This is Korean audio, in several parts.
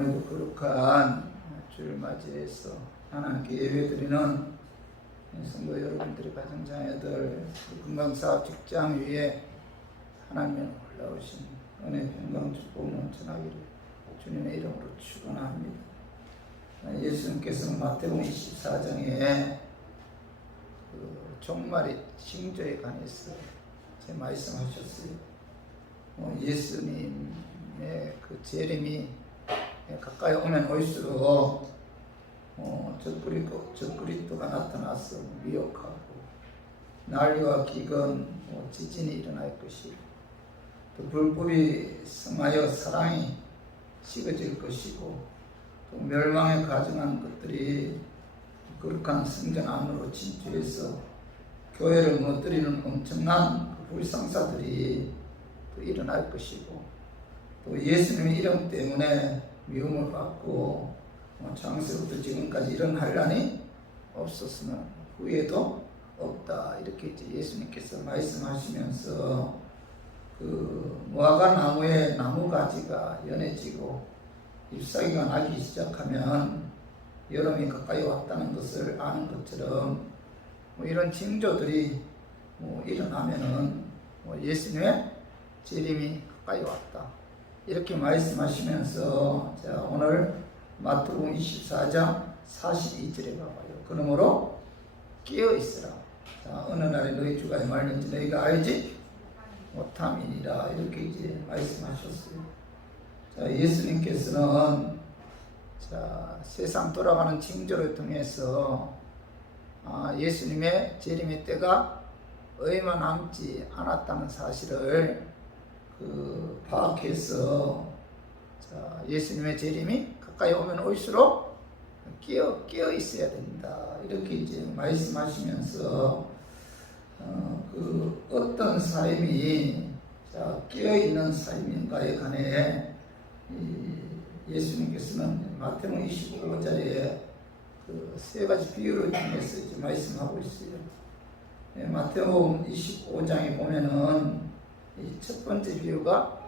오늘도 거룩한 주를 맞이해서 하나님께 예배드리는 성도 여러분들이 가정자녀들 건강사업 직장 위에 하나님의 올라오신 은혜 평강 축복 넘쳐나기를 주님의 이름으로 축원합니다. 예수님께서는 마태복음 24장에 종말의 징조에 관해서 제 말씀하셨어요. 예수님의 그 재림이 가까이 오면 올수록 적그리스도가 나타나서 미혹하고 난리와 기근, 지진이 일어날 것이고 또 불법이 성하여 사랑이 식어질 것이고 또 멸망에 가증한 것들이 거룩한 성전 안으로 진주해서 교회를 무너뜨리는 엄청난 불상사들이 또 일어날 것이고 또 예수님의 이름 때문에 미움을 받고 창세부터 지금까지 이런 환란이 없었으면 후에도 없다, 이렇게 이제 예수님께서 말씀하시면서 그 무화과 나무의 나무가지가 연해지고 잎사귀가 나기 시작하면 여름이 가까이 왔다는 것을 아는 것처럼 이런 징조들이 일어나면은 예수님의 재림이 가까이 왔다, 이렇게 말씀하시면서 자, 오늘 마태복음 24장 42절에 봐봐요. 그러므로 깨어 있으라. 자, 어느 날에 너희 주가 말는지 너희가 알지 못함이니라, 이렇게 이제 말씀하셨어요. 자, 예수님께서는 자, 세상 돌아가는 징조를 통해서 예수님의 재림의 때가 얼마 남지 않았다는 사실을 파악해서 자, 예수님의 재림이 가까이 오면 올수록 깨어 있어야 된다, 이렇게 이제 말씀하시면서 어떤 삶이 자, 깨어 있는 삶인가에 관해 예수님께서는 마태복음 25장에 세 가지 비유를 통해서 이제 말씀하고 있어요. 마태복음 25장에 보면은 첫 번째 비유가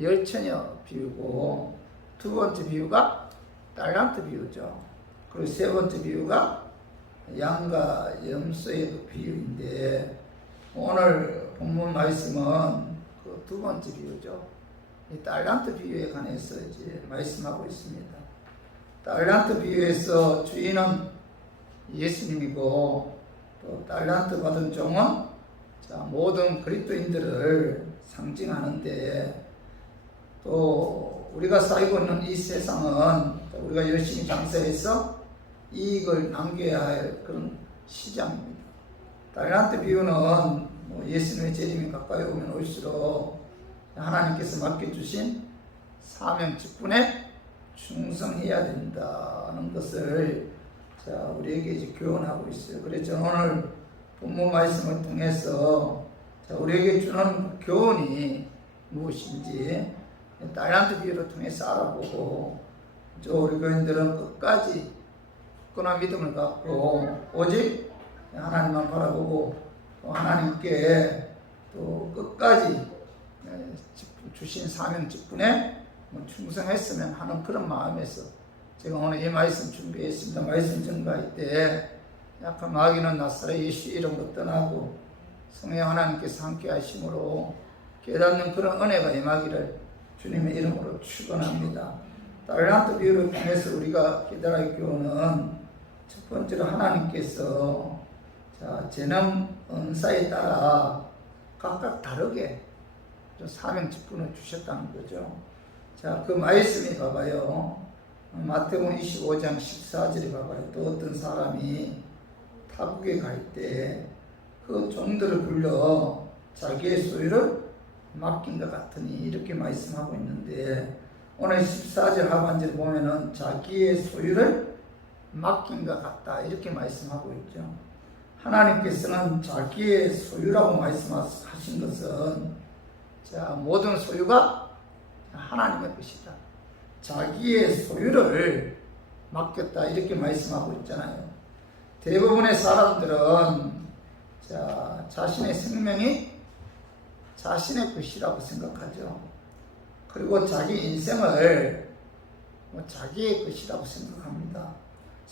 열처녀 비유고, 두 번째 비유가 달란트 비유죠. 그리고 세 번째 비유가 양과 염소의 그 비유인데, 오늘 본문 말씀은 그 두 번째 비유죠. 이 달란트 비유에 관해서 이제 말씀하고 있습니다. 달란트 비유에서 주인은 예수님이고, 또 달란트 받은 종은 자, 모든 그리스도인들을 상징하는데, 또 우리가 살고 있는 이 세상은 우리가 열심히 장사해서 이익을 남겨야 할 그런 시장입니다. 달란트 비유는 예수님의 재림이 가까이 오면 올수록 하나님께서 맡겨주신 사명 직분에 충성해야 된다는 것을 자, 우리에게 이제 교훈하고 있어요. 그래서 오늘 본문 말씀을 통해서 자, 우리에게 주는 교훈이 무엇인지 달란트 비유를 통해서 알아보고, 우리 교인들은 끝까지 굳건한 믿음을 갖고 오직 하나님만 바라보고 또 하나님께 또 끝까지 주신 사명 직분에 충성했으면 하는 그런 마음에서 제가 오늘 이 말씀 준비했습니다. 말씀 전가할 때 약한 마귀는 나사렛 예수 이름으로 떠나고 성령 하나님께서 함께 하심으로 깨닫는 그런 은혜가 임하기를 주님의 이름으로 축원합니다. 달란트 비유를 통해서 우리가 깨달아야 할 교훈은 첫 번째로 하나님께서 자, 재능 은사에 따라 각각 다르게 사명 직분을 주셨다는 거죠. 자, 그 말씀이 봐봐요. 마태복음 25장 14절에 봐봐요. 또 어떤 사람이 타국에 갈 때 그 종들을 불러 자기의 소유를 맡긴 것 같으니, 이렇게 말씀하고 있는데, 오늘 14절 하반절에 보면은 자기의 소유를 맡긴 것 같다, 이렇게 말씀하고 있죠. 하나님께서는 자기의 소유라고 말씀하신 것은 자, 모든 소유가 하나님의 것이다, 자기의 소유를 맡겼다, 이렇게 말씀하고 있잖아요. 대부분의 사람들은 자, 자신의 생명이 자신의 것이라고 생각하죠. 그리고 자기 인생을 자기의 것이라고 생각합니다.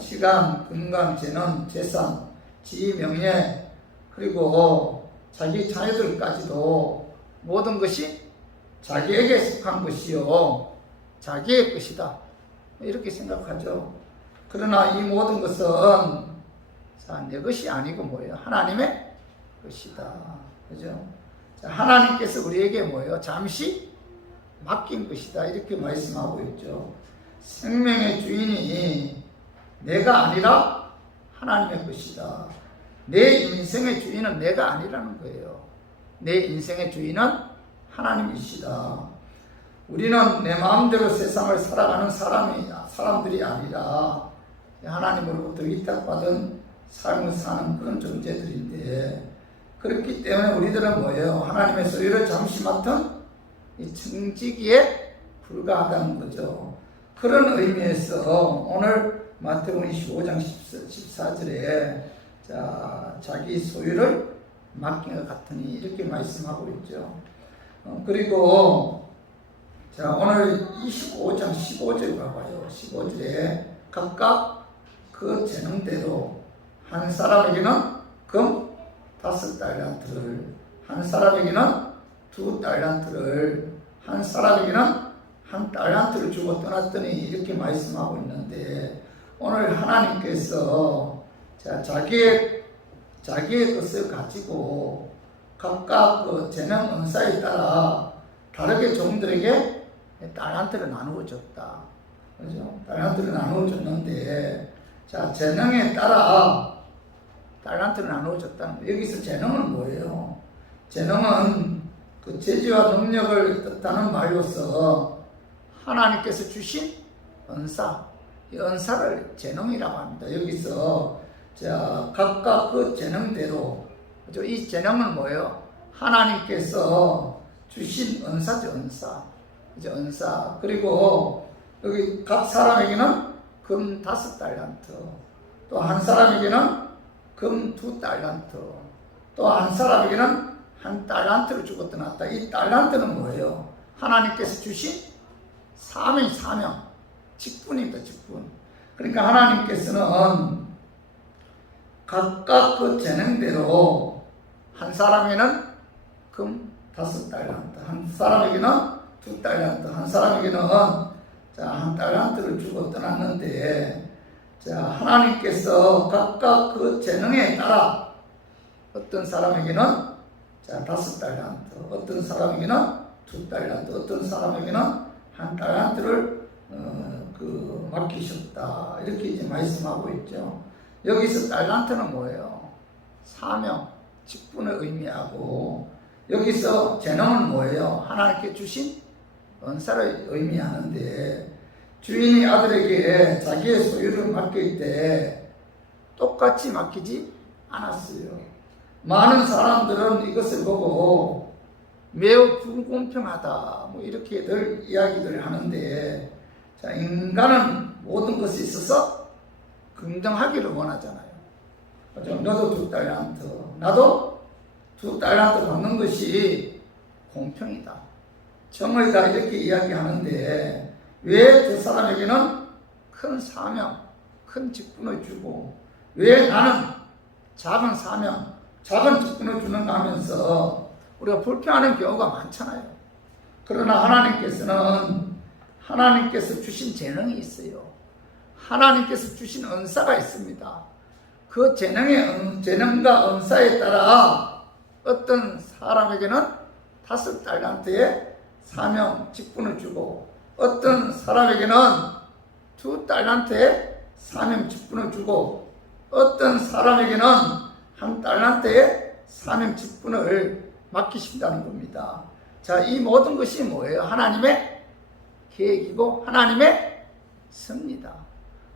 시간, 건강, 재능, 재산, 지위, 명예, 그리고 자기 자녀들까지도 모든 것이 자기에게 속한 것이요 자기의 것이다, 이렇게 생각하죠. 그러나 이 모든 것은 내 것이 아니고 뭐예요? 하나님의 것이다. 그죠? 하나님께서 우리에게 뭐예요? 잠시 맡긴 것이다, 이렇게 말씀하고 있죠. 생명의 주인이 내가 아니라 하나님의 것이다. 내 인생의 주인은 내가 아니라는 거예요. 내 인생의 주인은 하나님이시다. 우리는 내 마음대로 세상을 살아가는 사람들이 아니라 하나님으로부터 위탁받은 삶을 사는 그런 존재들인데, 그렇기 때문에 우리들은 뭐예요? 하나님의 소유를 잠시 맡은 이 청지기에 불과하다는 거죠. 그런 의미에서 오늘 마태복음 25장 14절에 자기 소유를 맡긴 것 같으니, 이렇게 말씀하고 있죠. 그리고 오늘 25장 15절 봐봐요. 15절에 각각 그 재능대로 한 사람에게는 금 5달란트를, 한 사람에게는 2달란트를, 한 사람에게는 1달란트를 주고 떠났더니, 이렇게 말씀하고 있는데, 오늘 하나님께서 자기의 것을 가지고 각각 그 재능 은사에 따라 다르게 종들에게 달란트를 나누어 줬다. 그죠? 달란트를 나누어 줬는데, 재능에 따라 달란트를 나누어 줬다는 거예요. 여기서 재능은 뭐예요? 재능은 그 재주와 능력을 뜻하는 말로서 하나님께서 주신 은사, 이 은사를 재능이라고 합니다. 여기서 각각 그 재능대로, 그죠? 이 재능은 뭐예요? 하나님께서 주신 은사죠, 은사. 이제 은사. 그리고 여기 각 사람에게는 금 5달란트, 또 한 사람에게는 금 2달란트, 또 한 사람에게는 1달란트를 주고 떠났다. 이 달란트는 뭐예요? 하나님께서 주신 사명, 직분입니다, 직분. 그러니까 하나님께서는 각각 그 재능대로 한 사람에게는 금 5달란트, 한 사람에게는 2달란트, 한 사람에게는 1달란트를 주고 떠났는데, 하나님께서 각각 그 재능에 따라 어떤 사람에게는 5달란트, 어떤 사람에게는 2달란트, 어떤 사람에게는 1달란트를 맡기셨다, 이렇게 이제 말씀하고 있죠. 여기서 달란트는 뭐예요? 사명, 직분을 의미하고, 여기서 재능은 뭐예요? 하나님께 주신 은사를 의미하는데, 주인이 아들에게 자기의 소유를 맡길 때 똑같이 맡기지 않았어요. 많은 사람들은 이것을 보고 매우 불공평하다, 이렇게들 이야기를 하는데, 인간은 모든 것에 있어서 긍정하기를 원하잖아요. 너도 2달란트, 나도 2달란트 받는 것이 공평이다, 정의다, 이렇게 이야기하는데, 왜 저 사람에게는 큰 사명, 큰 직분을 주고 왜 나는 작은 사명, 작은 직분을 주는가 하면서 우리가 불평하는 경우가 많잖아요. 그러나 하나님께서 주신 재능이 있어요. 하나님께서 주신 은사가 있습니다. 그 재능과 은사에 따라 어떤 사람에게는 5달란트의 사명, 직분을 주고, 어떤 사람에게는 2달란트의 사명, 직분을 주고, 어떤 사람에게는 1달란트의 사명, 직분을 맡기신다는 겁니다. 이 모든 것이 뭐예요? 하나님의 계획이고 하나님의 섭니다.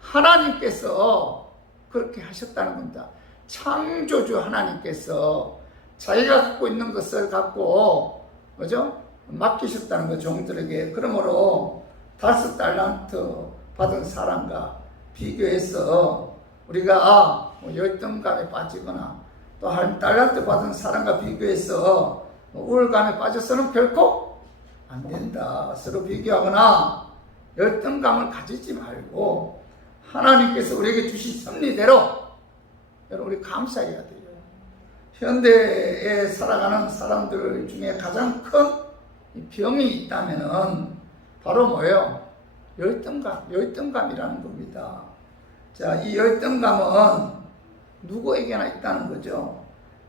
하나님께서 그렇게 하셨다는 겁니다. 창조주 하나님께서 자기가 갖고 있는 것을 갖고, 그죠? 맡기셨다는 거, 종들에게. 그러므로 5달란트 받은 사람과 비교해서 우리가 열등감에 빠지거나, 또 1달란트 받은 사람과 비교해서 우울감에 빠져서는 결코 안 된다. 서로 비교하거나 열등감을 가지지 말고 하나님께서 우리에게 주신 섭리대로 여러분 우리 감사해야 돼요. 현대에 살아가는 사람들 중에 가장 큰 병이 있다면은 바로 뭐예요? 열등감이라는 겁니다. 자, 이 열등감은 누구에게나 있다는 거죠.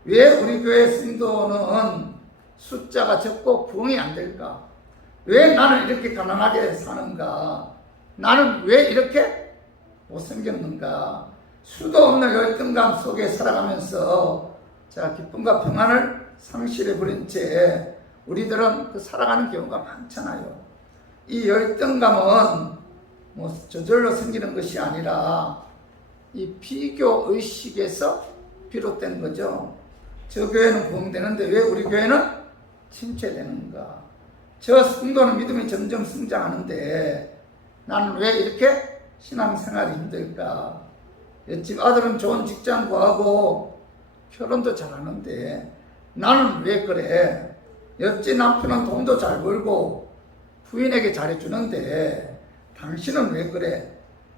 왜 우리 교회 성도는 숫자가 적고 부흥이 안 될까? 왜 나는 이렇게 가난하게 사는가? 나는 왜 이렇게 못생겼는가? 수도 없는 열등감 속에 살아가면서 자, 기쁨과 평안을 상실해버린 채 우리들은 살아가는 경우가 많잖아요. 이 열등감은 뭐 저절로 생기는 것이 아니라 이 비교의식에서 비롯된 거죠. 저 교회는 부흥되는데 왜 우리 교회는 침체되는가? 저 성도는 믿음이 점점 성장하는데 나는 왜 이렇게 신앙생활이 힘들까? 옆집 아들은 좋은 직장 구하고 결혼도 잘하는데 나는 왜 그래? 옆집 남편은 돈도 잘 벌고 부인에게 잘해주는데 당신은 왜 그래?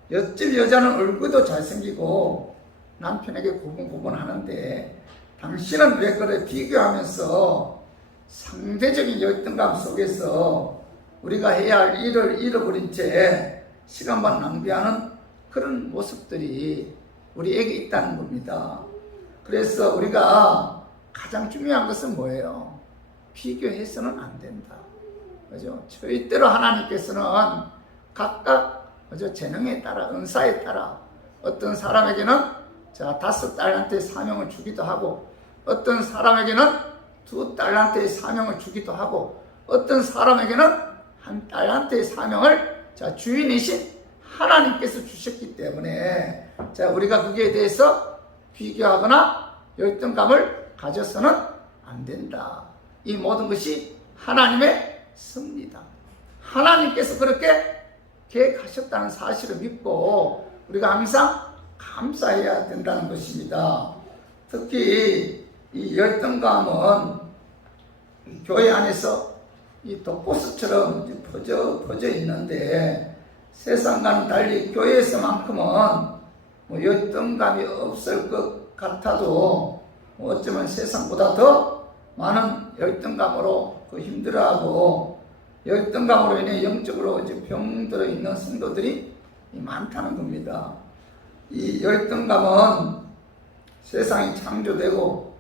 옆집 여자는 얼굴도 잘생기고 남편에게 고분고분하는데 당신은 왜 그래? 비교하면서 상대적인 열등감 속에서 우리가 해야 할 일을 잃어버린 채 시간만 낭비하는 그런 모습들이 우리에게 있다는 겁니다. 그래서 우리가 가장 중요한 것은 뭐예요? 비교해서는 안 된다. 그죠? 절대로 하나님께서는 각각 그죠? 재능에 따라, 은사에 따라 어떤 사람에게는 자 5달란트의 사명을 주기도 하고 어떤 사람에게는 2달란트의 사명을 주기도 하고 어떤 사람에게는 1달란트의 사명을 자 주인이신 하나님께서 주셨기 때문에 자 우리가 거기에 대해서 비교하거나 열등감을 가져서는 안 된다. 이 모든 것이 하나님의 섭리다. 하나님께서 그렇게 계획하셨다는 사실을 믿고 우리가 항상 감사해야 된다는 것입니다. 특히 이 열등감은 교회 안에서 이 독보스처럼 퍼져 있는데 세상과는 달리 교회에서만큼은 뭐 열등감이 없을 것 같아도 뭐 어쩌면 세상보다 더 많은 열등감으로 그 힘들어하고 열등감으로 인해 영적으로 이제 병들어 있는 성도들이 많다는 겁니다. 이 열등감은 세상이 창조되고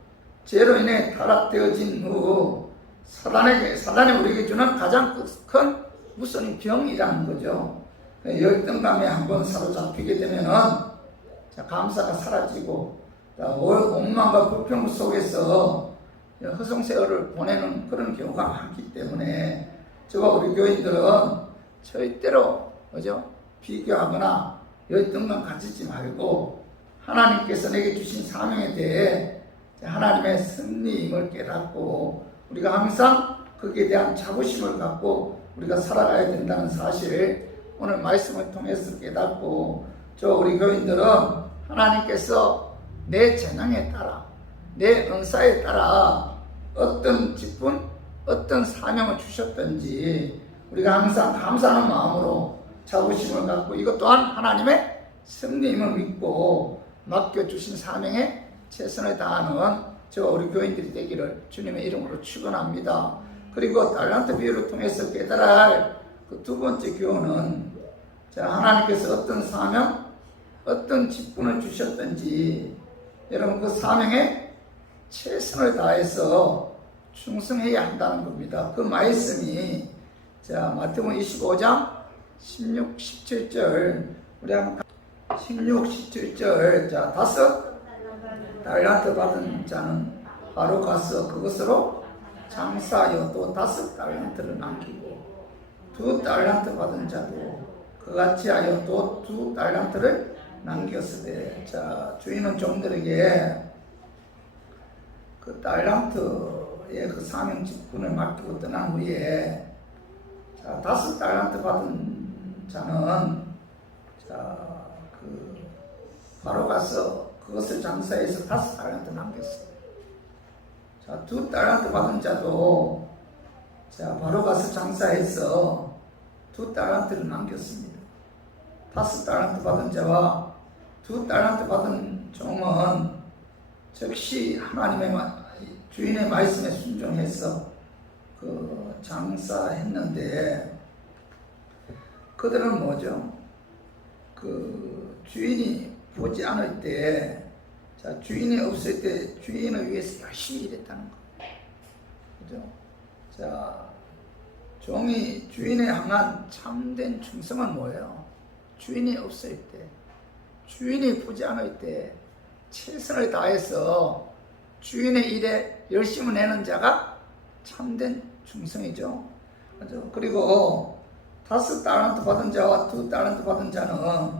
죄로 인해 타락되어진 후 사단이 우리에게 주는 가장 큰 무슨 병이라는 거죠. 열등감에 한번 사로잡히게 되면은 감사가 사라지고 원망과 불평 속에서 허송세월을 보내는 그런 경우가 많기 때문에 저와 우리 교인들은 절대로 그죠? 비교하거나 열등감 가지지 말고 하나님께서 내게 주신 사명에 대해 하나님의 섭리임을 깨닫고 우리가 항상 거기에 대한 자부심을 갖고 우리가 살아가야 된다는 사실 오늘 말씀을 통해서 깨닫고 저 우리 교인들은 하나님께서 내 재능에 따라 내 은사에 따라 어떤 직분 어떤 사명을 주셨든지 우리가 항상 감사하는 마음으로 자부심을 갖고 이것 또한 하나님의 섭리임을 믿고 맡겨주신 사명에 최선을 다하는 저 우리 교인들이 되기를 주님의 이름으로 축원합니다. 그리고 달란트 비유를 통해서 깨달아야 할 그 두 번째 교훈은 하나님께서 어떤 사명 어떤 직분을 주셨든지 여러분 그 사명에 최선을 다해서 충성해야 한다는 겁니다. 그 말씀이 마태복음 25장 16, 17절 우리 한번 16, 17절 5달란트 받은 자는 바로 가서 그것으로 장사하여 또 5달란트를 남기고 2달란트 받은 자도 그같이 하여 또 2달란트를 남겼으되 주인은 종들에게 그 달란트의 그 사명 직분을 맡기고 떠난 후에 5달란트 받은 자는 바로 가서 그것을 장사해서 5달란트 남겼어요. 2달란트 받은 자도 바로 가서 장사해서 2달란트를 남겼습니다. 5달란트 받은 자와 2달란트 받은 종은 즉시 하나님의 주인의 말씀에 순종해서 그 장사했는데, 그들은 뭐죠? 그 주인이 보지 않을 때, 자, 주인이 없을 때 주인을 위해서 열심히 일했다는 거예요. 그죠? 자, 종이 주인에 향한 참된 충성은 뭐예요? 주인이 없을 때, 주인이 보지 않을 때 최선을 다해서 주인의 일에 열심을 내는 자가 참된 충성이죠. 그죠? 그리고 5달란트 받은 자와 2달란트 받은 자는,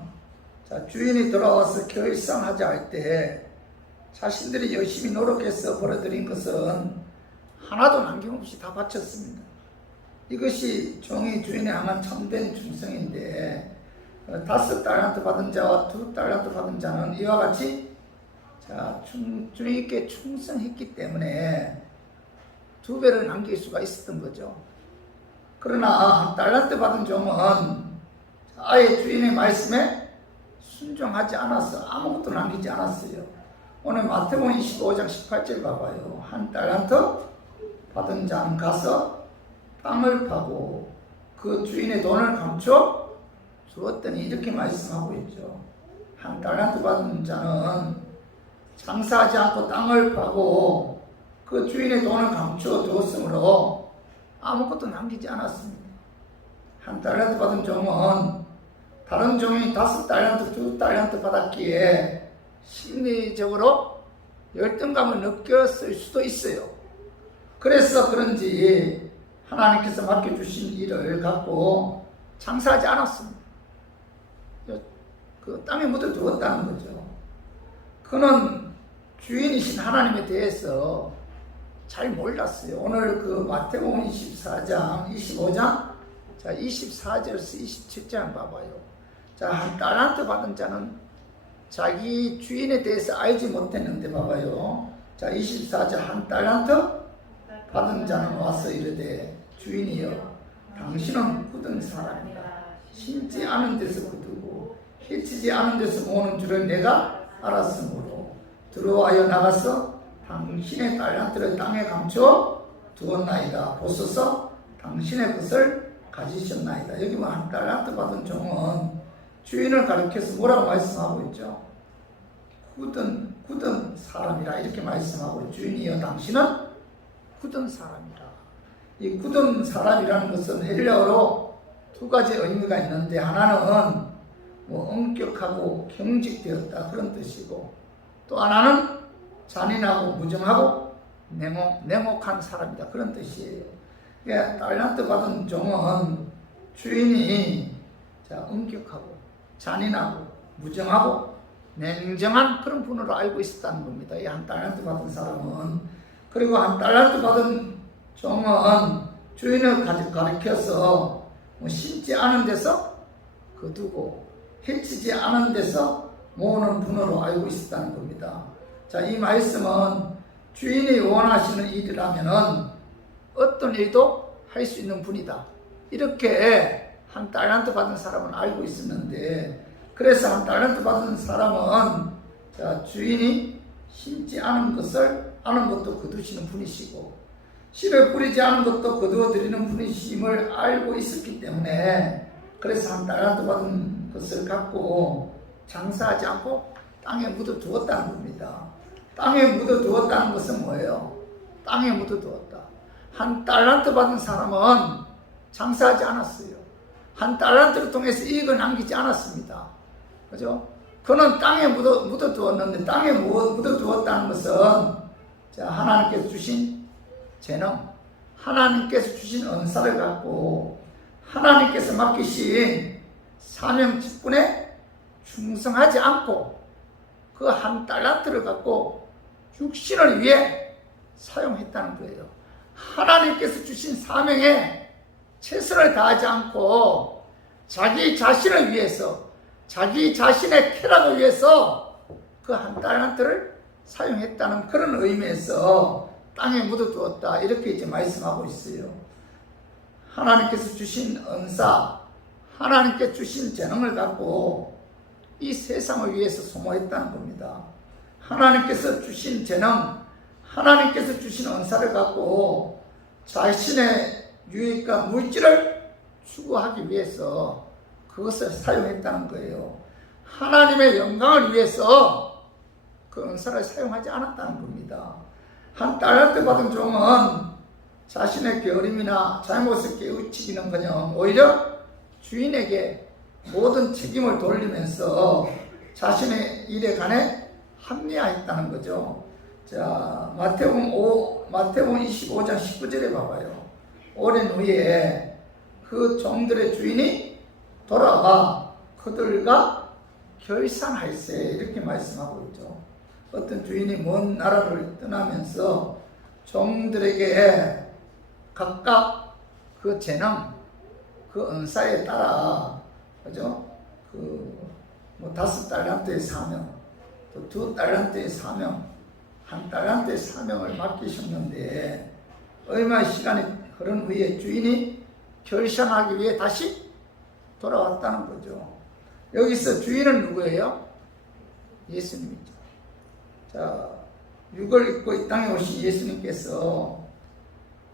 자, 주인이 돌아와서 결산하자 할 때 자신들이 열심히 노력해서 벌어들인 것은 하나도 남김없이 다 바쳤습니다. 이것이 종이 주인에 향한 참된 충성인데, 5달란트 받은 자와 2달란트 받은 자는 이와 같이, 자, 주인께 충성했기 때문에 2배를 남길 수가 있었던 거죠. 그러나 1달란트 받은 종은 아예 주인의 말씀에 순종하지 않아서 아무것도 남기지 않았어요. 오늘 마태복음 25장 18절 봐봐요. 1달란트 받은 자는 가서 땅을 파고 그 주인의 돈을 감춰 주었더니, 이렇게 말씀하고 있죠. 1달란트 받은 자는 장사하지 않고 땅을 파고 그 주인의 돈을 감추어 두었으므로 아무것도 남기지 않았습니다. 1달란트 받은 종은 다른 종이 5달란트, 2달란트 받았기에 심리적으로 열등감을 느꼈을 수도 있어요. 그래서 그런지 하나님께서 맡겨주신 일을 갖고 장사하지 않았습니다. 그 땅에 묻어두었다는 거죠. 그는 주인이신 하나님에 대해서 잘 몰랐어요. 오늘 그 마태복음 24장, 25장, 자, 24절에서 27장 봐봐요. 자, 1달란트 받은 자는 자기 주인에 대해서 알지 못했는데 봐봐요. 자, 24절, 1달란트 받은 자는 와서 이르되, 주인이여, 당신은 굳은 사람이라. 심지 않은 데서 굳고 해치지 않은 데서 모으는 줄을 내가 알았으므로 들어와여 나가서 당신의 달란트를 땅에 감추어 두었나이다. 보소서, 당신의 것을 가지셨나이다. 여기 뭐 1달란트 받은 종은 주인을 가리켜서 뭐라고 말씀하고 있죠? 굳은 사람이라 이렇게 말씀하고, 주인이여, 당신은 굳은 사람이라. 이 굳은 사람이라는 것은 헬라어로 2가지 의미가 있는데, 하나는 뭐 엄격하고 경직되었다 그런 뜻이고, 또 하나는 잔인하고 무정하고 냉혹한 사람이다 그런 뜻이에요. 그러니까 달란트 받은 종은 주인이, 자, 엄격하고 잔인하고 무정하고 냉정한 그런 분으로 알고 있었다는 겁니다. 이 1달란트 받은 사람은. 그리고 1달란트 받은 종은 주인을 가리켜서 뭐 심지 않은 데서 거두고 해치지 않은 데서 모으는 분으로 알고 있었다는 겁니다. 자, 이 말씀은 주인이 원하시는 일이라면은 어떤 일도 할 수 있는 분이다, 이렇게 1달란트 받은 사람은 알고 있었는데, 그래서 1달란트 받은 사람은, 자, 주인이 심지 않은 것도 거두시는 분이시고 씨를 뿌리지 않은 것도 거두어 드리는 분이심을 알고 있었기 때문에, 그래서 1달란트 받은 것을 갖고 장사하지 않고 땅에 묻어 두었다는 겁니다. 땅에 묻어 두었다는 것은 뭐예요? 땅에 묻어 두었다. 1달란트 받은 사람은 장사하지 않았어요. 1달란트를 통해서 이익을 남기지 않았습니다. 그죠? 그는 땅에 묻어 두었는데, 땅에 묻어 두었다는 것은, 자, 하나님께서 주신 재능, 하나님께서 주신 은사를 갖고 하나님께서 맡기신 사명 직분에 충성하지 않고 그 1달란트를 갖고 육신을 위해 사용했다는 거예요. 하나님께서 주신 사명에 최선을 다하지 않고 자기 자신을 위해서, 자기 자신의 쾌락을 위해서 그 1달란트를 사용했다는 그런 의미에서 땅에 묻어두었다, 이렇게 이제 말씀하고 있어요. 하나님께서 주신 은사, 하나님께 주신 재능을 갖고 이 세상을 위해서 소모했다는 겁니다. 하나님께서 주신 재능, 하나님께서 주신 은사를 갖고 자신의 유익과 물질을 추구하기 위해서 그것을 사용했다는 거예요. 하나님의 영광을 위해서 그 은사를 사용하지 않았다는 겁니다. 한 달란트 받은 종은 자신의 게으름이나 잘못을 깨우치기는커녕 오히려 주인에게 모든 책임을 돌리면서 자신의 일에 관해 합리화했다는 거죠. 자, 마태복음 25장 19절에 봐봐요. 오랜 후에 그 종들의 주인이 돌아와 그들과 결산할세, 이렇게 말씀하고 있죠. 어떤 주인이 먼 나라를 떠나면서 종들에게 각각 그 재능, 그 은사에 따라, 그죠? 뭐 5달란트의 사명, 또 2달란트의 사명, 1달란트의 사명을 맡기셨는데, 얼마의 시간이 흐른 후에 주인이 결산하기 위해 다시 돌아왔다는 거죠. 여기서 주인은 누구예요? 예수님이죠. 자, 육을 입고 이 땅에 오신 예수님께서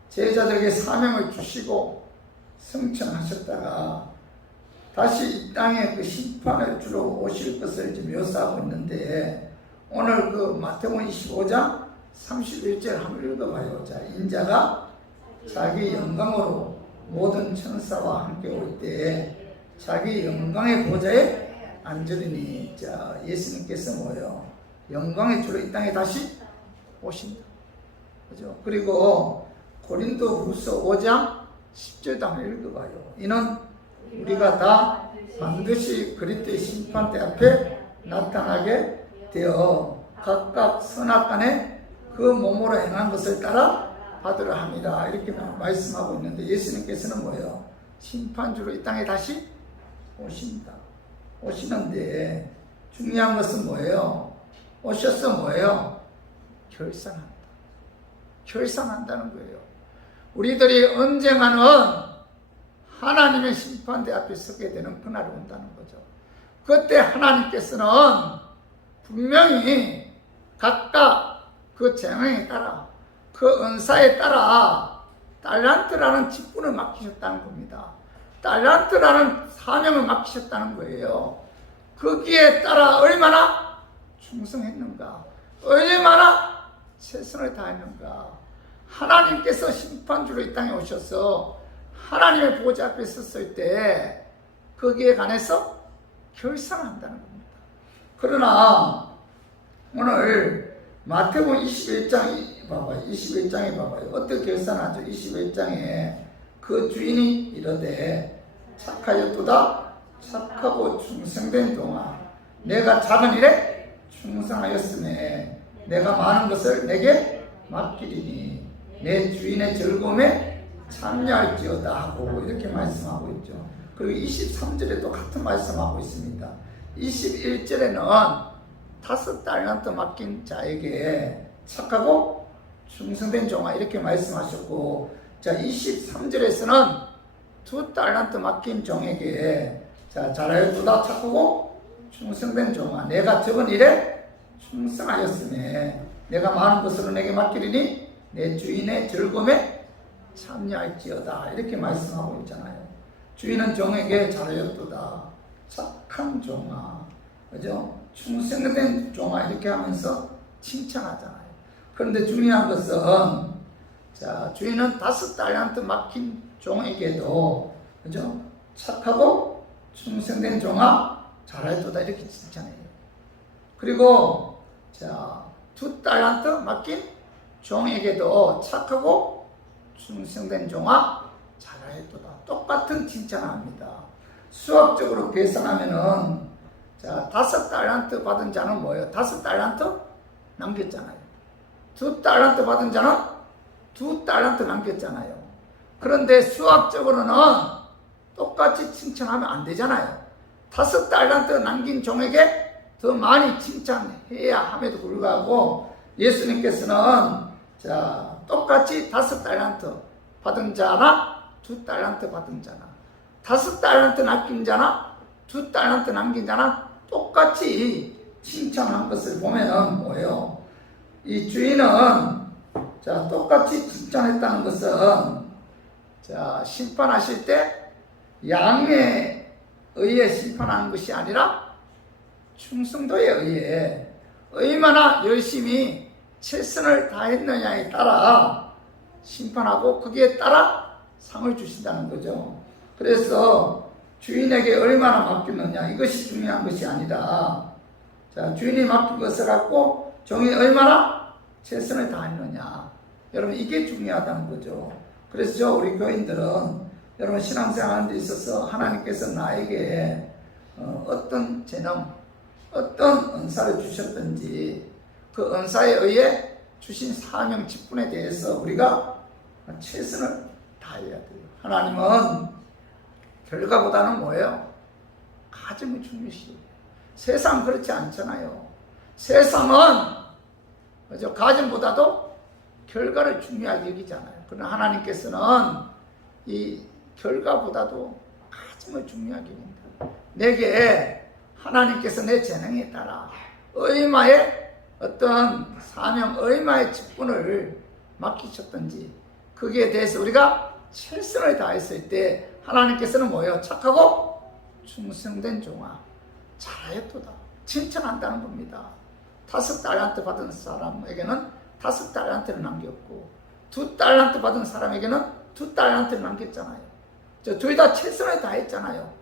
제자들에게 사명을 주시고 승천하셨다가 다시 이 땅에 그 심판을 주러 오실 것을 이제 묘사하고 있는데, 오늘 그 마태복음 25장 31절 한번 읽어봐요. 자, 인자가 자기 영광으로 모든 천사와 함께 올 때 자기 영광의 보좌에 앉으리니. 자, 예수님께서 뭐예요? 영광의 주로 이 땅에 다시 오신다. 그죠? 그리고 고린도 후서 5장 10절도 한번 읽어봐요. 이는 우리가 다 반드시 그리스도의 심판대 앞에 나타나게 되어 각각 선악간에 그 몸으로 행한 것을 따라 받으라 합니다. 이렇게 말씀하고 있는데, 예수님께서는 뭐예요? 심판주로 이 땅에 다시 오신다. 오시는데 중요한 것은 뭐예요? 오셔서 뭐예요? 결산한다. 결산한다는 거예요. 우리들이 언젠가는 하나님의 심판대 앞에 서게 되는 그날이 온다는 거죠. 그때 하나님께서는 분명히 각각 그 재능에 따라, 그 은사에 따라 달란트라는 직분을 맡기셨다는 겁니다. 달란트라는 사명을 맡기셨다는 거예요. 거기에 따라 얼마나 충성했는가, 얼마나 최선을 다했는가. 하나님께서 심판주로 이 땅에 오셔서 하나님의 보좌 앞에 섰을 때 거기에 관해서 결산한다는 겁니다. 그러나 오늘 마태복음 21장에 봐봐요. 어떻게 결산하죠? 21장에 그 주인이 이르되 착하였도다. 착하고 충성된 종아, 내가 작은 일에 충성하였으매 내가 많은 것을 내게 맡기리니 내 주인의 즐거움에 참여할지어다 하고 이렇게 말씀하고 있죠. 그리고 23절에도 같은 말씀하고 있습니다. 21절에는 5달란트 맡긴 자에게 착하고 충성된 종아 이렇게 말씀하셨고, 자 23절에서는 2달란트 맡긴 종에게 자 잘하였도다. 착하고 충성된 종아, 내가 적은 일에 충성하였으며 내가 많은 것으로 내게 맡기리니 내 주인의 즐거움에 참여할지어다 이렇게 말씀하고 있잖아요. 주인은 종에게 잘하였도다. 착한 종아, 그죠? 충성된 종아 이렇게 하면서 칭찬하잖아요. 그런데 중요한 것은, 자 주인은 5달란트 맡긴 종에게도, 그죠? 착하고 충성된 종아 잘하였도다 이렇게 칭찬해요. 그리고 자 2달란트 맡긴 종에게도 착하고 충성된 종아 잘하였도다 똑같은 칭찬을 합니다. 수학적으로 계산하면은 자 5달란트 받은 자는 뭐예요? 5달란트 남겼잖아요. 2달란트 받은 자는 2달란트 남겼잖아요. 그런데 수학적으로는 똑같이 칭찬하면 안 되잖아요. 5달란트 남긴 종에게 더 많이 칭찬해야 함에도 불구하고 예수님께서는 자 똑같이 5달란트 받은 자나 2달란트 받은 자나 5달란트 남긴 자나 2달란트 남긴 자나 똑같이 칭찬한 것을 보면은 뭐예요? 이 주인은 자 똑같이 칭찬했다는 것은 자 심판하실 때 양에 의해 심판하는 것이 아니라 충성도에 의해 얼마나 열심히 최선을 다했느냐에 따라 심판하고 거기에 따라 상을 주신다는 거죠. 그래서 주인에게 얼마나 맡겼느냐 이것이 중요한 것이 아니라 자 주인이 맡긴 것을 갖고 종이 얼마나 최선을 다했느냐 여러분 이게 중요하다는 거죠. 그래서 우리 교인들은 여러분 신앙생활하는 데 있어서 하나님께서 나에게 어떤 재능 어떤 은사를 주셨든지 그 은사에 의해 주신 사명 직분에 대해서 우리가 최선을 다해야 돼요. 하나님은 결과보다는 뭐예요? 과정이 중요시. 세상은 그렇지 않잖아요. 세상은 그죠? 과정보다도 결과를 중요하게 여기잖아요. 그러나 하나님께서는 이 결과보다도 과정을 중요하게 여깁니다. 내게 하나님께서 내 재능에 따라 얼마의 어떤 사명, 얼마의 직분을 맡기셨든지 거기에 대해서 우리가 최선을 다했을 때 하나님께서는 뭐예요? 착하고 충성된 종아 잘하였도다 칭찬한다는 겁니다. 5달란트 받은 사람에게는 5달란트를 남겼고 2달란트 받은 사람에게는 2달란트를 남겼잖아요. 둘 다 최선을 다했잖아요.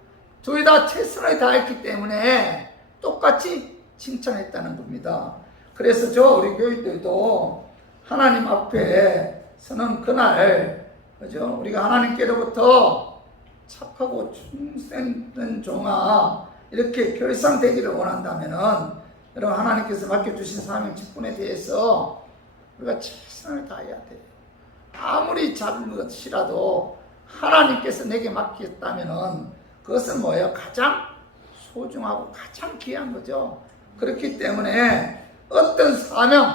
둘 다 최선을 다했기 때문에 똑같이 칭찬했다는 겁니다. 그래서 우리 교인들도 하나님 앞에 서는 그날 그죠? 우리가 하나님께로부터 착하고 충성된 종아 이렇게 결상되기를 원한다면은 여러분 하나님께서 맡겨주신 사명 직분에 대해서 우리가 최선을 다해야 돼요. 아무리 작은 것이라도 하나님께서 내게 맡겼다면은 그것은 뭐예요? 가장 소중하고 가장 귀한 거죠. 그렇기 때문에 어떤 사명,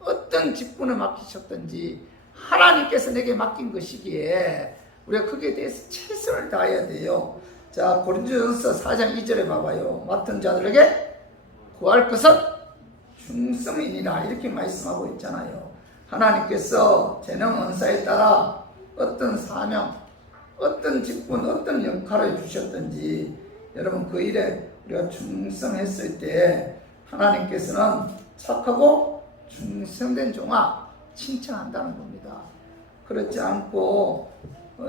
어떤 직분을 맡기셨든지 하나님께서 내게 맡긴 것이기에 우리가 거기에 대해서 최선을 다해야 돼요. 자, 고린도전서 4장 2절에 봐봐요. 맡은 자들에게 구할 것은 충성이니라 이렇게 말씀하고 있잖아요. 하나님께서 재능 은사에 따라 어떤 사명, 어떤 직분, 어떤 역할을 주셨든지 여러분 그 일에 우리가 충성했을 때 하나님께서는 착하고 충성된 종아 칭찬한다는 겁니다. 그렇지 않고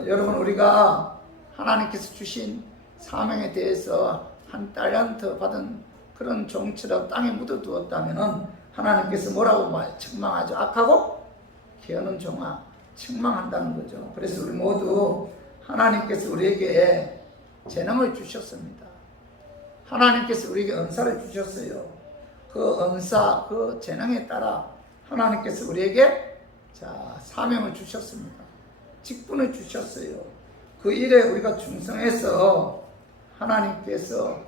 여러분 우리가 하나님께서 주신 사명에 대해서 1달란트 받은 그런 종처럼 땅에 묻어두었다면 하나님께서 뭐라고 책망하죠? 악하고 게으른 종아 책망한다는 거죠. 그래서 우리 모두 하나님께서 우리에게 재능을 주셨습니다. 하나님께서 우리에게 은사를 주셨어요. 그 은사, 그 재능에 따라 하나님께서 우리에게 사명을 주셨습니다. 직분을 주셨어요. 그 일에 우리가 충성해서 하나님께서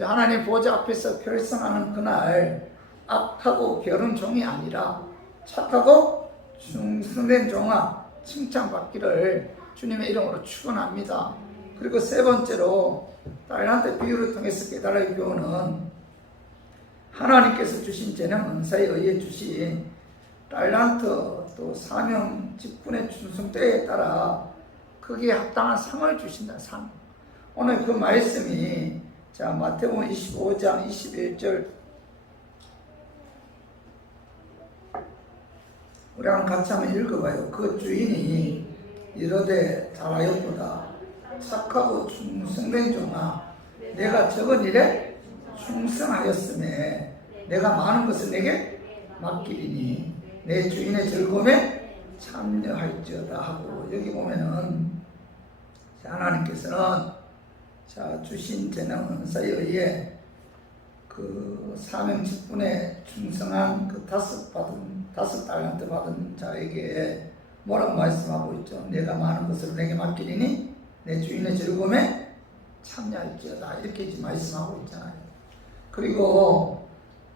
하나님 보좌 앞에서 결성하는 그날 악하고 게으른 종이 아니라 착하고 충성된 종아 칭찬받기를 주님의 이름으로 축원합니다. 그리고 세 번째로 달란트 비유를 통해서 깨달을 교훈은 하나님께서 주신 재능 은사에 의해 주신 달란트 또 사명 직분의 충성도에 따라 거기에 합당한 상을 주신다. 상. 오늘 그 말씀이 마태복음 25장 21절 우리 같이 한번 읽어봐요. 그 주인이 이르되 잘하였도다. 착하고 충성된 종아 내가 적은 일에 충성하였음에 내가 많은 것을 내게 맡기리니 내 주인의 즐거움에 참여할지어다 하고 여기 보면은 하나님께서는 주신 재능 은사에 의해 그 사명 직분에 충성한 그 5달란트 받은 자에게 뭐라고 말씀하고 있죠? 내가 많은 것을 내게 맡기리니 내 주인의 즐거움에 참여할지어다 이렇게 말씀하고 있잖아요. 그리고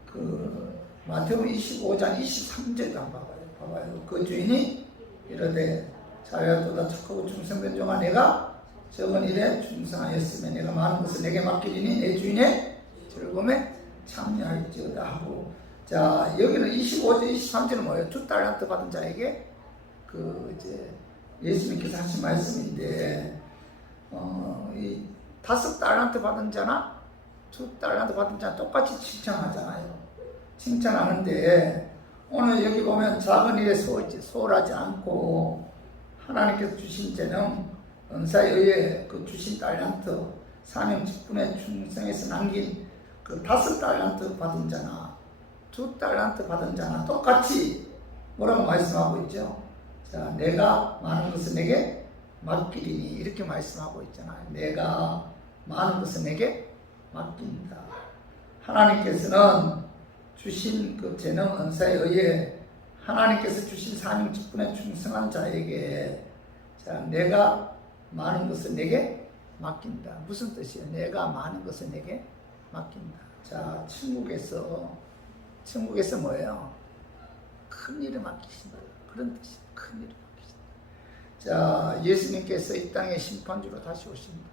그 마태복음 25장 23절도 한번 봐봐요. 그 주인이 이르되 잘하였도다 착하고 충성된 종아 내가 적은 일에 충성하였으면 내가 많은 것을 내게 맡기리니 내 주인의 즐거움에 참여할지어다 하고, 자 여기는 25절 23절은 뭐예요? 두 달란트 받은 자에게 이제 예수님께서 하신 말씀인데, 이 5달란트 받은 자나 2달란트 받은 자나 똑같이 칭찬하잖아요. 칭찬하는데 오늘 여기 보면 작은 일에 소홀하지 않고 하나님께서 주신 재능, 은사에 의해 그 주신 달란트, 사명 직분에 충성해서 남긴 그 5달란트 받은 자나 2달란트 받은 자나 똑같이 뭐라고 말씀하고 있죠? 자, 내가 많은 것을 내게 맡기리니 이렇게 말씀하고 있잖아요. 내가 많은 것을 내게 맡긴다. 하나님께서는 주신 그 재능 은사에 의해 하나님께서 주신 사명 직분에 충성한 자에게, 자, 내가 많은 것을 내게 맡긴다. 무슨 뜻이에요? 내가 많은 것을 내게 맡긴다. 자, 천국에서 뭐예요? 큰 일을 맡기신다. 그런 뜻이에요. 큰 일을 맡기신다. 자, 예수님께서 이 땅의 심판주로 다시 오십니다.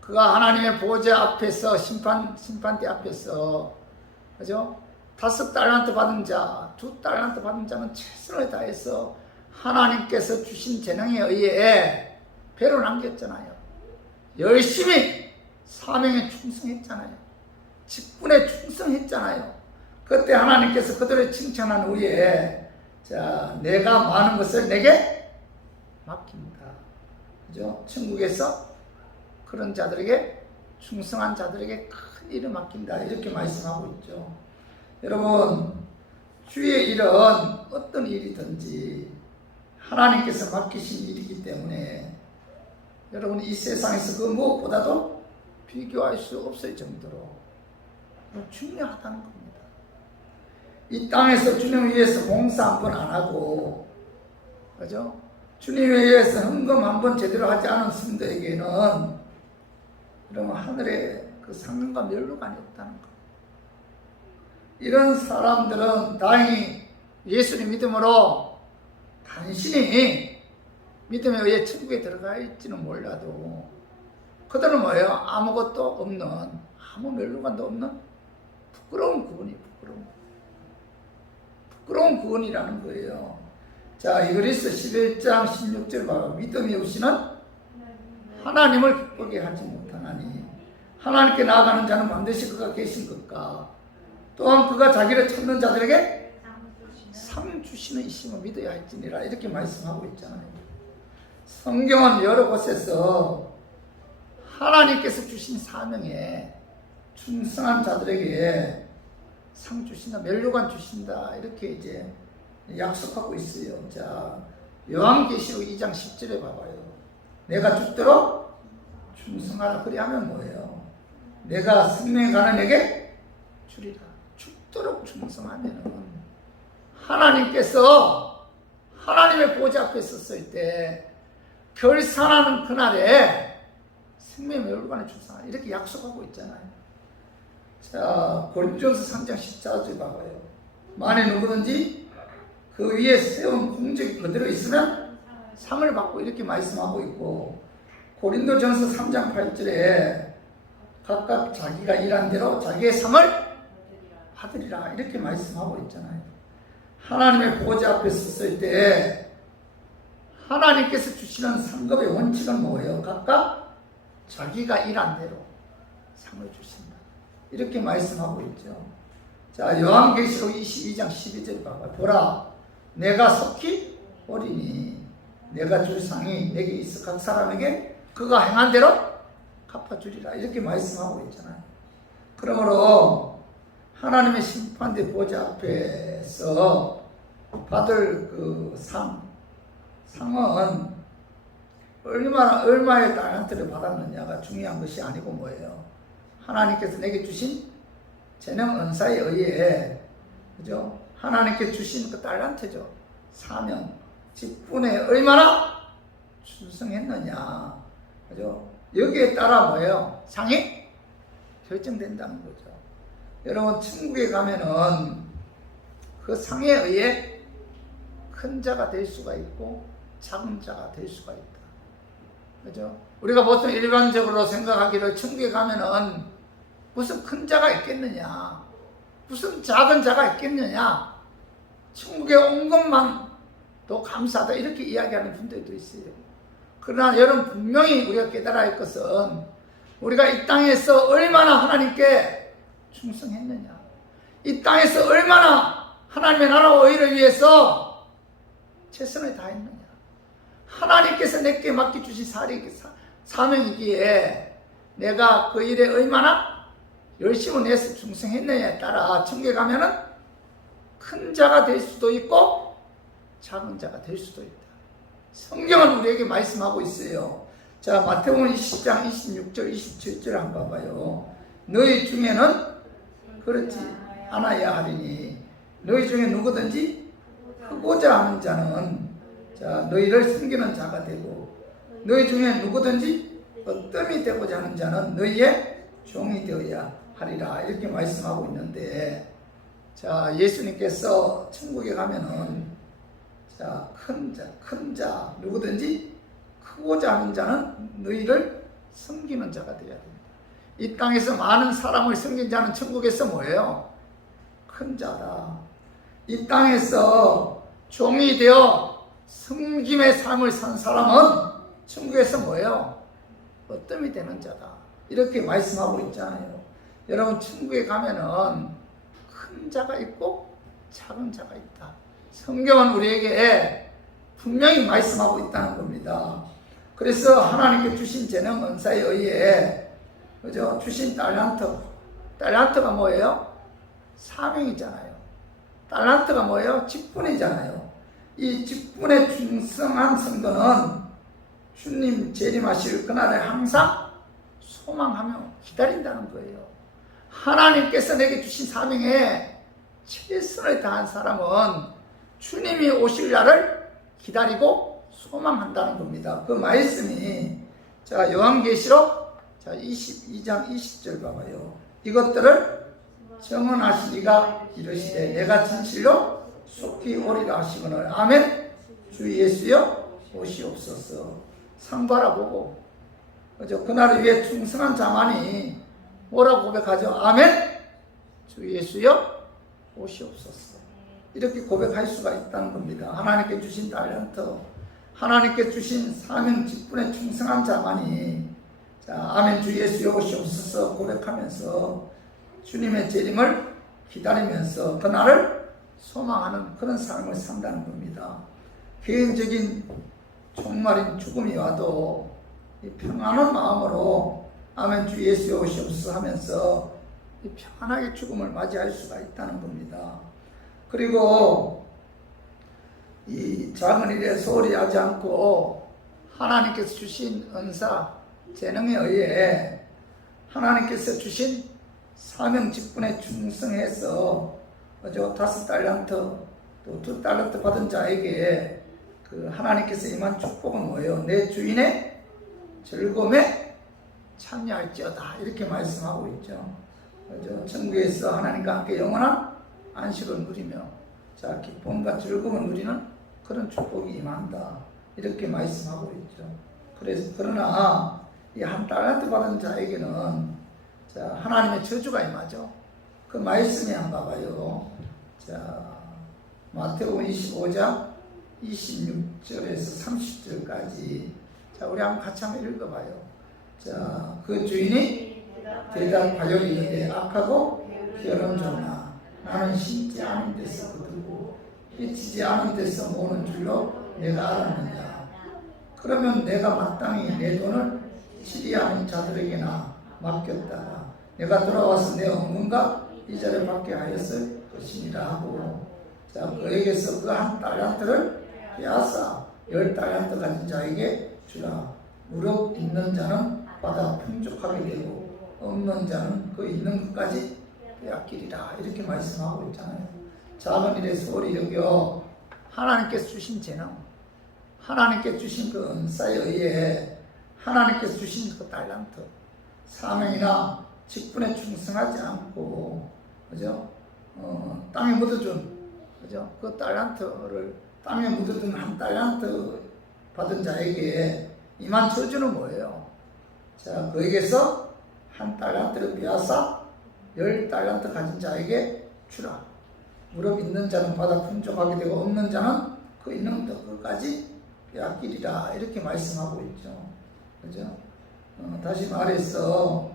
그가 하나님의 보좌 앞에서 심판대 앞에서, 그죠? 5달란트 받은 자, 2달란트 받은 자는 최선을 다해서 하나님께서 주신 재능에 의해 배로 남겼잖아요. 열심히 사명에 충성했잖아요. 직분에 충성했잖아요. 그때 하나님께서 그들을 칭찬한 후에, 자, 내가 많은 것을 내게 맡긴다. 그죠? 천국에서 그런 자들에게, 충성한 자들에게 큰 일을 맡긴다. 이렇게 말씀하고 있죠. 여러분, 주의 일은 어떤 일이든지 하나님께서 맡기신 일이기 때문에 여러분 이 세상에서 그 무엇보다도 비교할 수 없을 정도로 중요하다는 겁니다. 이 땅에서 주님 위해서 봉사 한 번 안 하고, 그죠? 주님 위해서 헌금 한 번 제대로 하지 않은 성도에게는 그러면 하늘에 그 상관과 멸류관이 없다는 거. 이런 사람들은 다행히 예수님 믿음으로 단신히 믿음에 의해 천국에 들어가 있지는 몰라도 그들은 뭐예요? 아무것도 없는, 아무 멸류관도 없는 부끄러운 구원이 부끄러운 구원이라는 거예요. 자, 이그리스 11장 16절 봐요. 믿음이 없이는 하나님을 기쁘게 하지 못하나니 하나님께 나아가는 자는 반드시 그가 계신 것과 또한 그가 자기를 찾는 자들에게 상 주시는 이심을 믿어야 할지니라. 이렇게 말씀하고 있잖아요. 성경은 여러 곳에서 하나님께서 주신 사명에 충성한 자들에게 상 주신다, 멸류관 주신다, 이렇게 이제 약속하고 있어요. 자, 요한계시록 2장 10절에 봐봐요. 내가 죽도록 충성하라. 그리 하면 뭐예요? 내가 생명에 가는 에게 주리라. 죽도록 충성하면은 하나님께서 하나님의 보좌 앞에 섰을 때 결산하는 그날에 생명의 멸류관을 충성하라. 이렇게 약속하고 있잖아요. 자, 고린도전서 3장 14절 봐봐요. 만에 누구든지 그 위에 세운 공적이 그대로 있으면 상을 받고 이렇게 말씀하고 있고, 고린도전서 3장 8절에 각각 자기가 일한 대로 자기의 상을 받으리라. 이렇게 말씀하고 있잖아요. 하나님의 보좌 앞에 섰을 때 하나님께서 주시는 상급의 원칙은 뭐예요? 각각 자기가 일한 대로 상을 주신다. 이렇게 말씀하고 있죠. 자, 요한계시록 22장 12절 봐봐. 보라, 내가 속히 오리니 내가 줄 상이 내게 있어 각 사람에게 그가 행한 대로 갚아주리라. 이렇게 말씀하고 있잖아요. 그러므로 하나님의 심판대 보좌 앞에서 받을 그 상은 얼마의 달란트를 받았느냐가 중요한 것이 아니고 뭐예요? 하나님께서 내게 주신 재능 은사에 의해, 그죠? 하나님께 주신 그 달란트죠. 사명, 직분에 얼마나 충성했느냐, 그죠? 여기에 따라 뭐예요? 상이 결정된다는 거죠. 여러분, 천국에 가면은 그 상에 의해 큰 자가 될 수가 있고 작은 자가 될 수가 있다. 그죠? 우리가 보통 일반적으로 생각하기를 천국에 가면은 무슨 큰 자가 있겠느냐, 무슨 작은 자가 있겠느냐, 천국에 온 것만 또 감사하다 이렇게 이야기하는 분들도 있어요. 그러나 여러분 분명히 우리가 깨달아야 할 것은 우리가 이 땅에서 얼마나 하나님께 충성했느냐, 이 땅에서 얼마나 하나님의 나라와 의를 위해서 최선을 다했느냐, 하나님께서 내게 맡겨주신 사명이기에 내가 그 일에 얼마나 열심을 내서 충성했느냐에 따라 천국에 가면은 큰 자가 될 수도 있고 작은 자가 될 수도 있다. 성경은 우리에게 말씀하고 있어요. 자, 마태복음 20장 26절 27절 한번 봐봐요. 너희 중에는 그렇지 않아야 하리니 너희 중에 누구든지 크고자 하는 자는 자 너희를 섬기는 자가 되고 너희 중에 누구든지 어뜸이 되고자 하는 자는 너희의 종이 되어야 하리라 이렇게 말씀하고 있는데, 자 예수님께서 천국에 가면은 자 큰 자 누구든지 크고자 하는 자는 너희를 섬기는 자가 되어야 됩니다. 이 땅에서 많은 사람을 섬긴 자는 천국에서 뭐예요? 큰 자다. 이 땅에서 종이 되어 섬김의 삶을 산 사람은 천국에서 뭐예요? 어뜸이 되는 자다. 이렇게 말씀하고 있잖아요. 여러분 천국에 가면은 큰 자가 있고 작은 자가 있다. 성경은 우리에게 분명히 말씀하고 있다는 겁니다. 그래서 하나님께 주신 재능 은사에 의해 그죠? 주신 달란트가 뭐예요? 사명이잖아요. 달란트가 뭐예요? 직분이잖아요. 이 직분에 충성한 성도는 주님 재림하실 그날을 항상 소망하며 기다린다는 거예요. 하나님께서 내게 주신 사명에 최선을 다한 사람은 주님이 오실 날을 기다리고 소망한다는 겁니다. 그 말씀이 자 요한계시록 자 22장 20절 봐봐요. 이것들을 정언하신 이가 이르시되 내가 진실로 속히 오리라 하시거늘 아멘. 주 예수여 오시옵소서. 상 바라보고 그죠? 그날을 위해 충성한 자만이 뭐라고 고백하죠? 아멘. 주 예수여 오시옵소서. 이렇게 고백할 수가 있다는 겁니다. 하나님께 주신 달란트, 하나님께 주신 사명 직분에 충성한 자만이 자 아멘 주 예수여 오시옵소서 고백하면서 주님의 재림을 기다리면서 그날을 소망하는 그런 삶을 산다는 겁니다. 개인적인 종말인 죽음이 와도 이 평안한 마음으로 아멘 주 예수여 오시옵소서 하면서 이 평안하게 죽음을 맞이할 수가 있다는 겁니다. 그리고 이 작은 일에 소홀히 하지 않고 하나님께서 주신 은사, 재능에 의해 하나님께서 주신 사명 직분에 충성해서 5달란트 또 2달란트 받은 자에게 그 하나님께서 임한 축복은 뭐예요? 내 주인의 즐거움에 참여할지어다 이렇게 말씀하고 있죠. 그죠? 천국에서 하나님과 함께 영원한 안식을 누리며 자 기쁨과 즐거움을 누리는 그런 축복이 임한다 이렇게 말씀하고 있죠. 그래서 그러나 이 1달란트 받은 자에게는 자 하나님의 저주가 임하죠. 그 말씀이 한번 봐봐요. 자 마태복음 25장 26절에서 30절까지 자 우리 한번 같이 한번 읽어봐요. 자 그 주인이 대답하여 이르되 악하고 게으른 종아 나는 심지 않은 데서 거두고 끼치지 않은 데서 모는 줄로 내가 알았느냐. 그러면 내가 마땅히 내 돈을 치리하는 자들에게나 맡겼다가 내가 돌아와서 내 업문과 이자를 받게 하였을 것이니라 하고 자 그에게서 그 1달란트를 빼앗아 10달란트 가진 자에게 주라. 무릎 있는 자는 받아 풍족하게 되고 없는 자는 그 있는 것까지 빼앗기리라 이렇게 말씀하고 있잖아요. 작은 일에 소홀히 여겨 하나님께서 주신 재능, 하나님께서 주신 그 은사에 의해 하나님께서 주신 그 달란트, 사명이나 직분에 충성하지 않고 그죠? 땅에 묻어준 그죠? 그 달란트를 땅에 묻어둔 1달란트 받은 자에게 임한 저주는 뭐예요? 자, 그에게서 1달란트를 빼앗아 10달란트 가진 자에게 주라. 무릎 있는 자는 받아 풍족하게 되고 없는 자는 그 있는 것까지 빼앗기리라. 이렇게 말씀하고 있죠. 그죠? 다시 말해서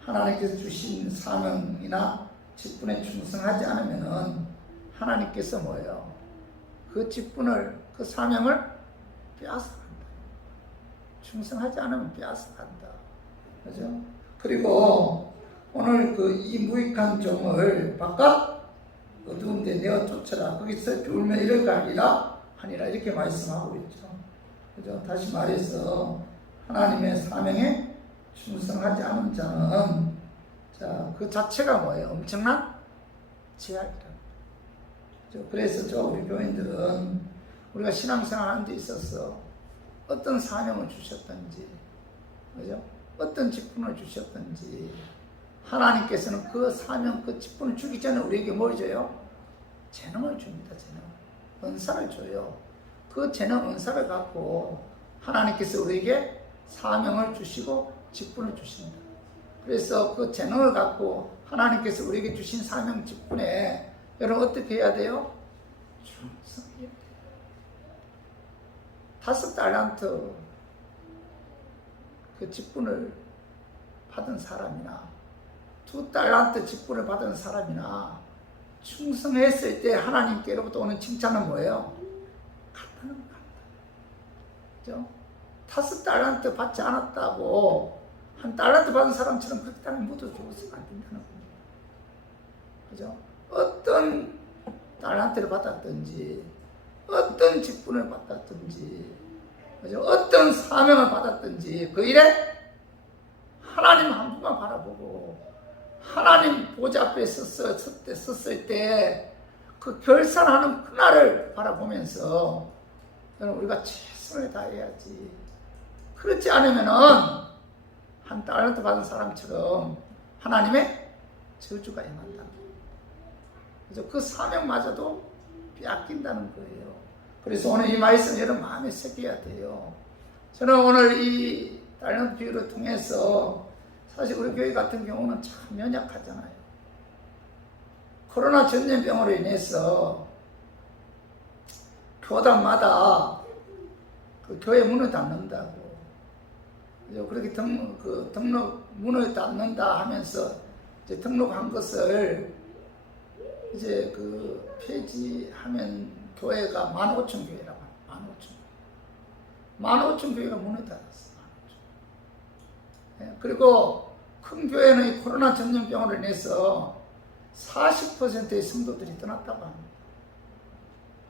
하나님께서 주신 사명이나 직분에 충성하지 않으면은 하나님께서 뭐예요? 그 직분을, 그 사명을 빼앗아 간다. 충성하지 않으면 빼앗아 간다. 그죠? 그리고 오늘 이 무익한 종을 바깥 어두운 데 내어 쫓아라. 거기서 울며 이를 가리라 하니라. 이렇게 말씀하고 있죠. 그죠? 다시 말해서 하나님의 사명에 충성하지 않은 자는 자, 그 자체가 뭐예요? 엄청난 제약이다. 그래서 우리 교인들은 우리가 신앙생활 하는 데 있어서 어떤 사명을 주셨든지, 그죠? 어떤 직분을 주셨든지, 하나님께서는 그 사명, 그 직분을 주기 전에 우리에게 뭘 줘요? 재능을 줍니다, 재능. 은사를 줘요. 그 재능, 은사를 갖고 하나님께서 우리에게 사명을 주시고 직분을 주신다. 그래서 그 재능을 갖고 하나님께서 우리에게 주신 사명 직분에 여러분 어떻게 해야 돼요? 충성해야 돼요. 5달란트 그 직분을 받은 사람이나 2달란트 직분을 받은 사람이나 충성했을 때 하나님께로부터 오는 칭찬은 뭐예요? 같다는 거 같다. 그죠? 5달란트 받지 않았다고 1달란트 받은 사람처럼 그렇게 땅을 묻어 죽었으면 안 된다는 겁니다. 그죠? 어떤 달란트를 받았든지, 어떤 직분을 받았든지, 그죠? 어떤 사명을 받았든지, 그 일에 하나님 한 분만 바라보고, 하나님 보좌 앞에 섰을 때, 그 결산하는 그날을 바라보면서, 여러분, 우리가 최선을 다해야지. 그렇지 않으면은, 1달란트 받은 사람처럼 하나님의 저주가 임한다. 그래서 그 사명마저도 빼앗긴다는 거예요. 그래서 오늘 이 말씀 여러분 마음에 새겨야 돼요. 저는 오늘 이 달란트 비유를 통해서 사실 우리 교회 같은 경우는 참 연약하잖아요. 코로나 전염병으로 인해서 교단마다 그 교회 문을 닫는다고. 그렇게 등록 문을 닫는다 하면서 이제 등록한 것을 이제 폐지하면 교회가 15,000교회라고 합니다. 15,000교회가 문을 닫았어요. 그리고 큰 교회는 코로나 전염병으로 인해서 40%의 성도들이 떠났다고 합니다.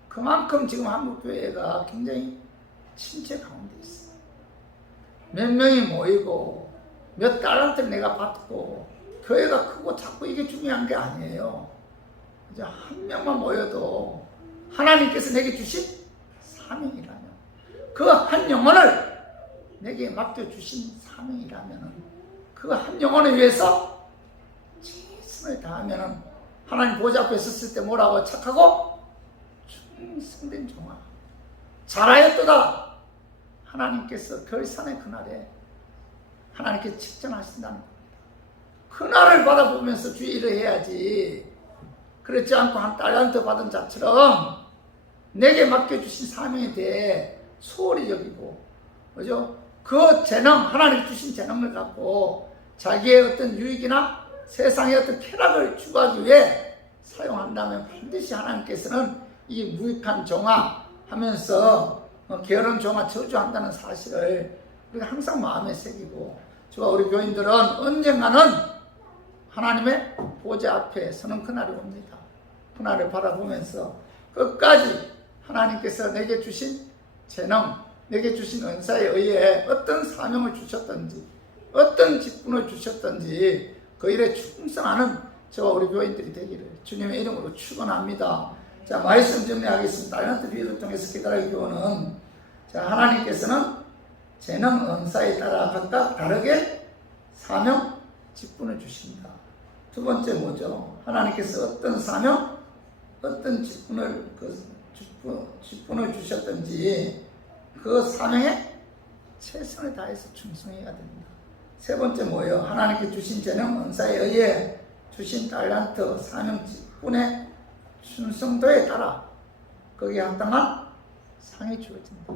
그만큼 지금 한국교회가 굉장히 침체 가운데 있어요. 몇 명이 모이고 몇 달란트를 내가 받고 교회가 크고 작고 이게 중요한 게 아니에요. 이제 한 명만 모여도 하나님께서 내게 주신 사명이라면 그 한 영혼을 내게 맡겨주신 사명이라면 그 한 영혼을 위해서 최선을 다하면 하나님 보좌 앞에 섰을 때 뭐라고 착하고 충성된 종아 잘하였도다. 하나님께서 결산의 그날에 하나님께서 칭찬하신다는 겁니다. 그날을 바라보면서 주의 일을 해야지. 그렇지 않고 1달란트 받은 자처럼 내게 맡겨주신 사명에 대해 소홀히 여기고, 그죠? 그 재능, 하나님 주신 재능을 갖고 자기의 어떤 유익이나 세상의 어떤 쾌락을 추구하기 위해 사용한다면 반드시 하나님께서는 이 무익한 종아 하면서 게으른 종아 저주한다는 사실을 우리가 항상 마음에 새기고, 저와 우리 교인들은 언젠가는 하나님의 보좌 앞에 서는 그날이 옵니다. 그날을 바라보면서 끝까지 하나님께서 내게 주신 재능, 내게 주신 은사에 의해 어떤 사명을 주셨든지 어떤 직분을 주셨든지 그 일에 충성하는 저와 우리 교인들이 되기를 주님의 이름으로 축원합니다. 자, 말씀 정리하겠습니다. 달란트 비유를 통해서 깨달을 교훈은, 자, 하나님께서는 재능, 은사에 따라 각각 다르게 사명, 직분을 주신다. 두 번째 뭐죠? 하나님께서 어떤 사명, 어떤 직분을 주셨든지 그 사명에 최선을 다해서 충성해야 됩니다. 세 번째 뭐예요? 하나님께 주신 재능, 은사에 의해 주신 달란트, 사명, 직분의 충성도에 따라 거기에 합당한 상이 주어진다.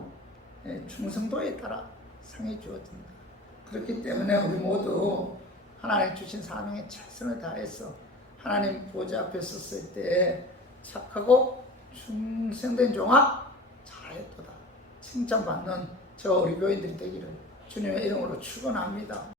충성도에 따라 상이 주어진다. 그렇기 때문에 우리 모두 하나님 주신 사명에 최선을 다해서 하나님 보좌 앞에 섰을 때 착하고 충성된 종아 잘했도다 칭찬받는 저 우리 교인들이 되기를 주님의 이름으로 축원합니다.